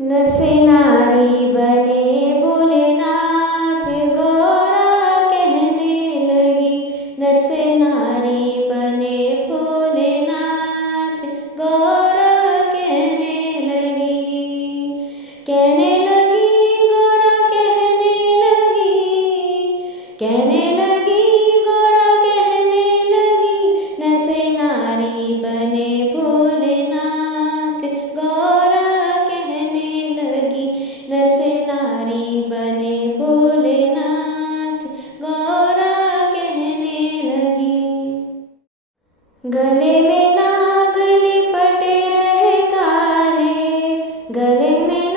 नर से नारी बने भोलेनाथ, गौरा कहने लगी। नर से नारी बने भोलेनाथ, गौरा कहने लगी। कहने लगी गौरा कहने लगी, कहने लगी गौरा कहने लगी। नर से नारी बने भोलेनाथ, गौरा कहने लगी। नर से नारी बने भोलेनाथ, गौरा कहने लगी। गले में नाग लिपटे रहे काले, गले में